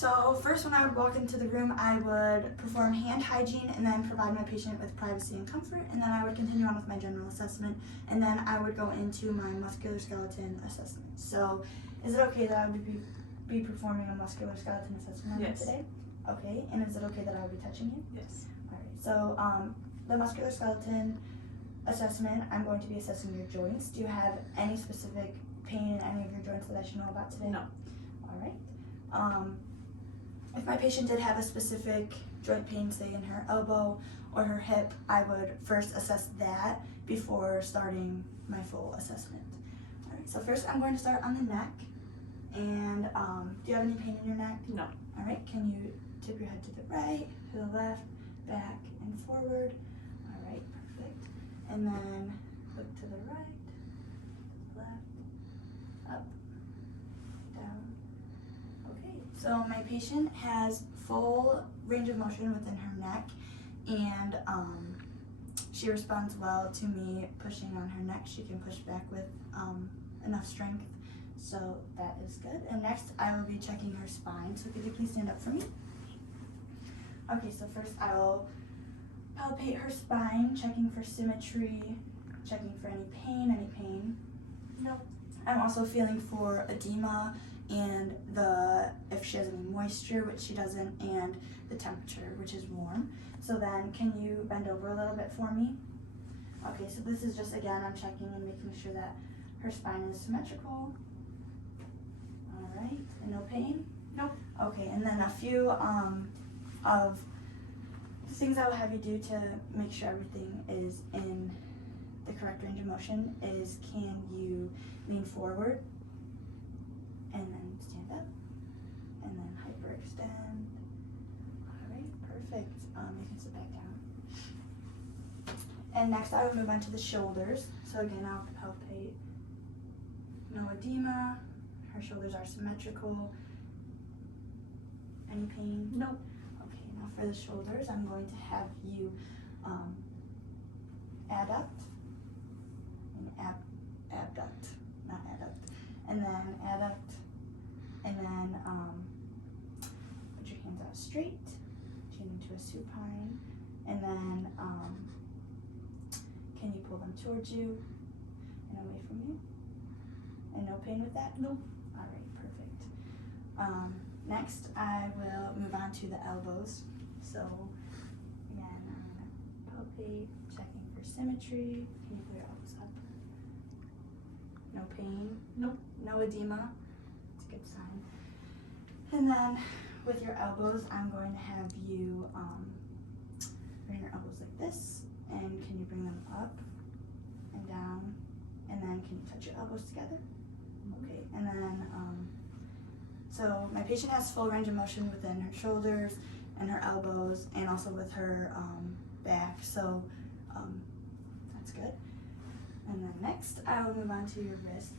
So first, when I would walk into the room, I would perform hand hygiene and then provide my patient with privacy and comfort, and then I would continue on with my general assessment, and then I would go into my musculoskeletal assessment. So is it okay that I would be performing a musculoskeletal assessment on you today? Okay, and is it okay that I would be touching you? Yes. Alright, so the musculoskeletal assessment, I'm going to be assessing your joints. Do you have any specific pain in any of your joints that I should know about today? No. Alright. If my patient did have a specific joint pain, say in her elbow or her hip, I would first assess that before starting my full assessment. Alright, so first I'm going to start on the neck. And do you have any pain in your neck? No. Alright, can you tip your head to the right, to the left, back, and forward? Alright, perfect. And then look to the right, left, up, down. Okay, so my patient has full range of motion within her neck, and she responds well to me pushing on her neck. She can push back with enough strength, so that is good. And next I will be checking her spine, so could you please stand up for me? Okay, so first I will palpate her spine, checking for symmetry, checking for any pain. No. I'm also feeling for edema and if she has any moisture, which she doesn't, and the temperature, which is warm. So then can you bend over a little bit for me? Okay, so this is just, again, I'm checking and making sure that her spine is symmetrical. All right, and no pain? Nope. Okay, and then a few of the things I will have you do to make sure everything is in the correct range of motion is, can you lean forward and then stand up and then hyperextend. All right, perfect. You can sit back down. And next I will move on to the shoulders. So again, I'll palpate. No edema. Her shoulders are symmetrical. Any pain? No. Okay, now for the shoulders, I'm going to have you adduct and abduct, not adduct, and then adduct, and then put your hands out straight, chin into a supine, and then can you pull them towards you and away from you? And no pain with that? No. All right, perfect. Next, I will move on to the elbows. So again, I'm gonna palpate, checking for symmetry. Can you pull your elbows up? No pain? Nope. No edema? It's a good sign. And then with your elbows, I'm going to have you bring your elbows like this, and can you bring them up and down, and then can you touch your elbows together? Okay, and then so my patient has full range of motion within her shoulders and her elbows, and also with her back, so that's good. And then next, I will move on to your wrists.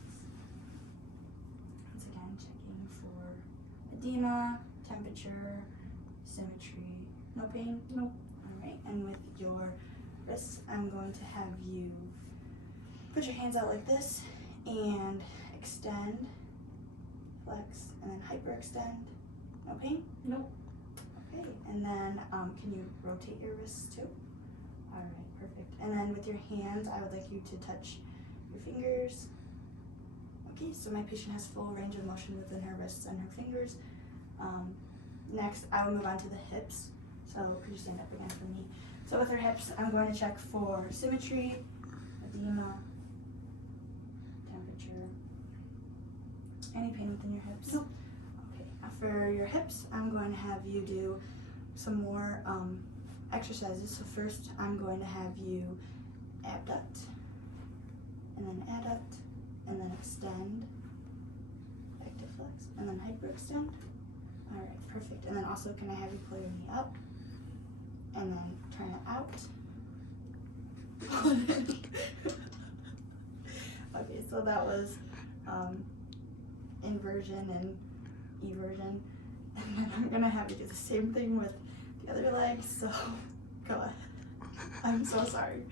Once again, checking for edema, temperature, symmetry. No pain? No. All right, and with your wrists, I'm going to have you put your hands out like this and extend, flex, and then hyperextend. No pain? Nope. Okay, and then can you rotate your wrists too? All right, perfect. And then with your hands, I would like you to touch your fingers. Okay, so my patient has full range of motion within her wrists and her fingers. Next, I will move on to the hips. So could you stand up again for me? So with her hips, I'm going to check for symmetry, edema, temperature. Any pain within your hips? Nope. Okay, now for your hips, I'm going to have you do some more exercises. So first, I'm going to have you abduct, and then adduct, and then extend, back to flex, and then hyperextend. All right, perfect. And then also, can I have you pull your knee up, and then turn it out? Okay, so that was inversion and eversion, and then I'm gonna have you do the same thing with the other leg, so go ahead. I'm so sorry.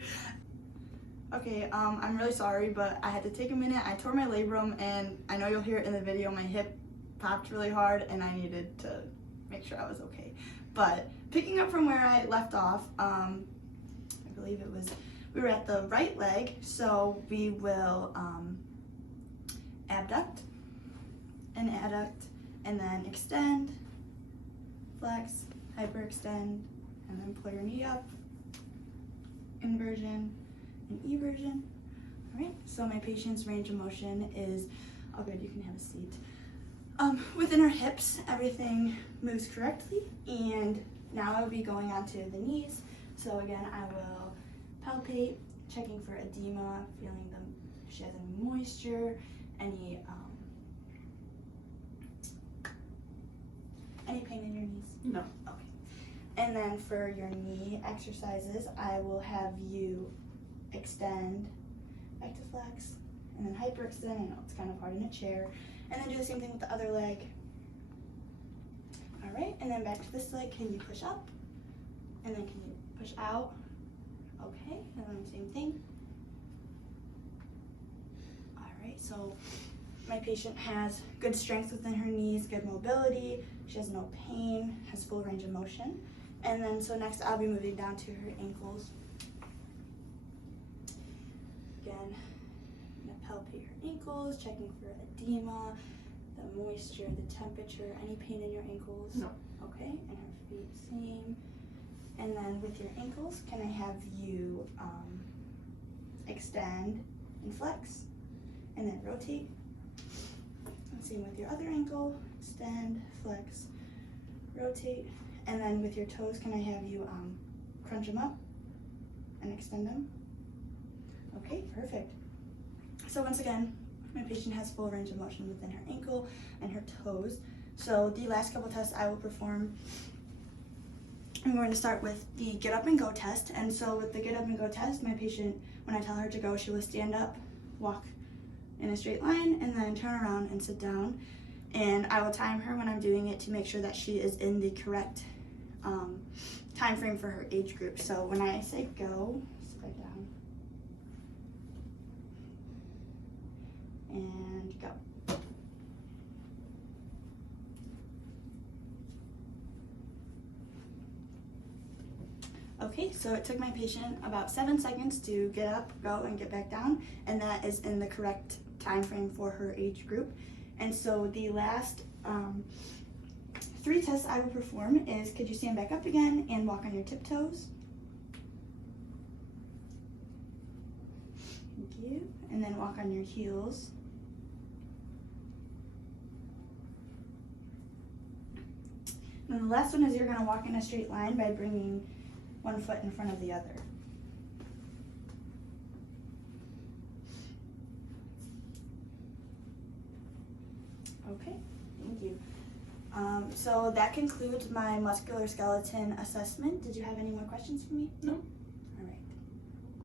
Okay, I'm really sorry, but I had to take a minute. I tore my labrum, and I know you'll hear it in the video, my hip popped really hard, and I needed to make sure I was okay. But picking up from where I left off, I believe it was, we were at the right leg, so we will abduct and adduct, and then extend, flex, hyperextend, and then pull your knee up, inversion and eversion. All right, so my patient's range of motion is, oh good, you can have a seat. Within her hips, everything moves correctly, and now I will be going on to the knees. So again, I will palpate, checking for edema, feeling them, if she has any moisture, any pain in your knees? No. Okay. And then for your knee exercises, I will have you extend, back to flex, and then hyperextend. I know it's kind of hard in a chair. And then do the same thing with the other leg. All right, and then back to this leg. Can you push up? And then can you push out? Okay, and then same thing. All right, so my patient has good strength within her knees, good mobility. She has no pain, has full range of motion. And then, so next I'll be moving down to her ankles. Again, I'm gonna palpate her ankles, checking for edema, the moisture, the temperature, any pain in your ankles? No. Okay, and her feet, same. And then with your ankles, can I have you extend and flex, and then rotate? And same with your other ankle, extend, flex, rotate. And then with your toes, can I have you crunch them up and extend them? Okay, perfect. So once again, my patient has full range of motion within her ankle and her toes. So the last couple tests I will perform, I'm going to start with the get up and go test. And so with the get up and go test, my patient, when I tell her to go, she will stand up, walk in a straight line, and then turn around and sit down. And I will time her when I'm doing it to make sure that she is in the correct time frame for her age group. So when I say go, sit back down and go. Okay, so it took my patient about 7 seconds to get up, go, and get back down, and that is in the correct time frame for her age group. And so the last 3 tests I will perform is, could you stand back up again and walk on your tiptoes? Thank you. And then walk on your heels. And then the last one is you're going to walk in a straight line by bringing one foot in front of the other. Okay, thank you. So that concludes my musculoskeletal assessment. Did you have any more questions for me? No.